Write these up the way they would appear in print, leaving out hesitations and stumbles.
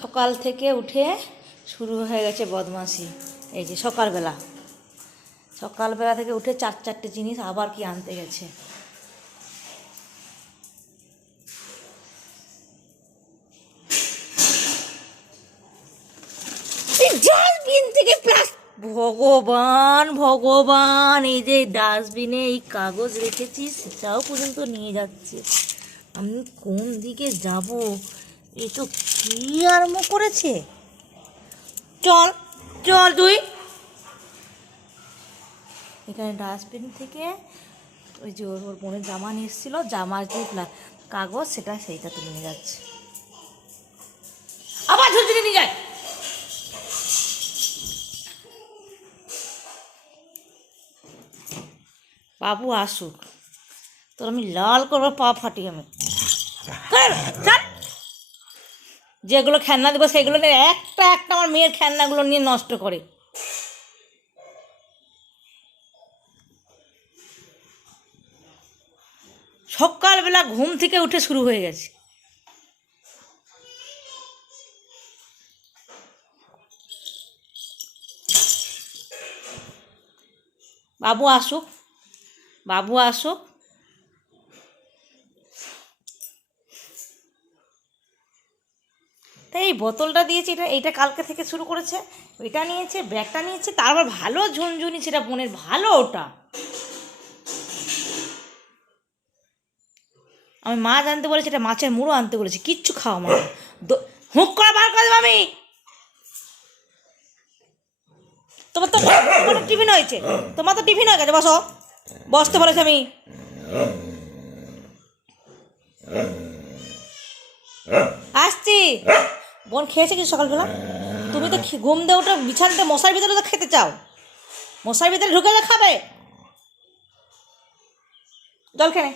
সকাল থেকে উঠে শুরু হয়ে গেছে বদমাশি। এই যে সকালবেলা থেকে উঠে চারটে জিনিস আবার কি আনতে গেছে। ডাস্টবিন থেকে ভগবান ভগবান, এই যে ডাস্টবিনে এই কাগজ রেখেছি সেটাও পর্যন্ত নিয়ে যাচ্ছে। আমি কোন দিকে যাব? এ তো কি আরম্ভ করেছে। চল চল তুই। এখানে ডাস্টবিন থেকে ওই যে ওর বোনের জামা নিয়ে এসেছিল, জামার যে কাগজ সেইটা তুলে নিয়ে যাচ্ছে। আবার ঝুলঝুলি নিয়ে যায়। বাবু আসুক, তোর আমি লাল করবো, পা ফাটিয়ে আমি। যেগুলো খেলনা দেবো সেগুলো নিয়ে একটা আমার মেয়ের খেলনাগুলো নিয়ে নষ্ট করে। সকালবেলা ঘুম থেকে উঠে শুরু হয়ে গেছে। বাবু আসুক, বাবু আসুক। তাই এই বোতলটা দিয়েছে, এইটা কালকে থেকে শুরু করেছে। ওইটা নিয়েছে, ব্যাগটা নিয়েছে, তারপর ভালো ঝুনঝুনি, সেটা বোনের ভালো। ওটা আমি মাছ আনতে বলেছি, এটা মাছের মুড়ো আনতে বলেছি, কিচ্ছু খাওয়া মা। হুক করে বার করে দেবো আমি। তোমার তো টিফিন হয়েছে, তোমার তো টিফিন হয়ে গেছে, বসো। বসতে বলেছি আমি। আসছি। বোন খেয়েছে কি সকালবেলা? তুমি তো ঘুম দিয়ে উঠে বিছানাতে মশার ভিতরে তো খেতে চাও, মশার ভিতরে ঢুকে যা খাবে। জল খেনে,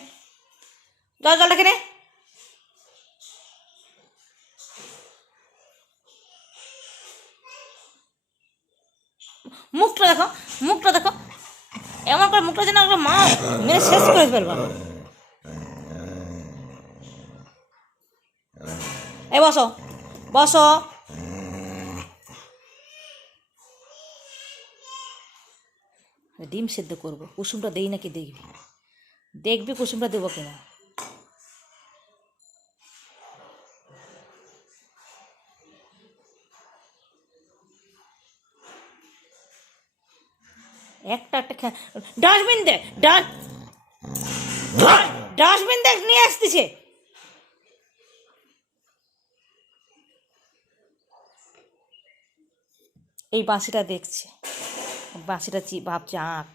জলটা খেনে। মুখটা দেখো, মুখটা দেখো, এমন করে মুখটা যেন একটা মা মেরে শেষ করে ফেলবা। এই বসো, বসো। ডিম সেদ্ধ করবো, কুসুমটা দেই নাকি দেখবি, দেখবি কুসুমটা দেবো কিনা। একটা ডাস্টবিন দেখ, ডাস্টবিন দেখ নিয়ে আসতেছে। এই বাঁশিটা দেখছে, বাঁশিটা ভাবছে আঁক।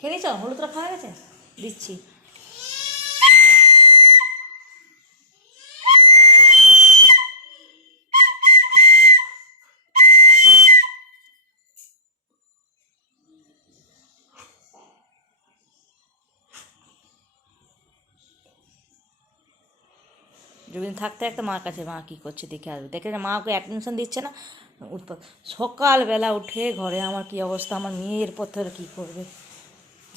খেয়ে নিছ? হলুদটা খাওয়া গেছে, দিচ্ছি। দুদিন থাকতে একটা মার কাছে, মা কী করছে দেখে আসবে, দেখে মা ওকে অ্যাটেনশন দিচ্ছে না। সকালবেলা উঠে ঘরে আমার কী অবস্থা, আমার মেয়ের পথে কী করবে,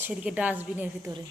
সেদিকে ডাস্টবিনের ভিতরে।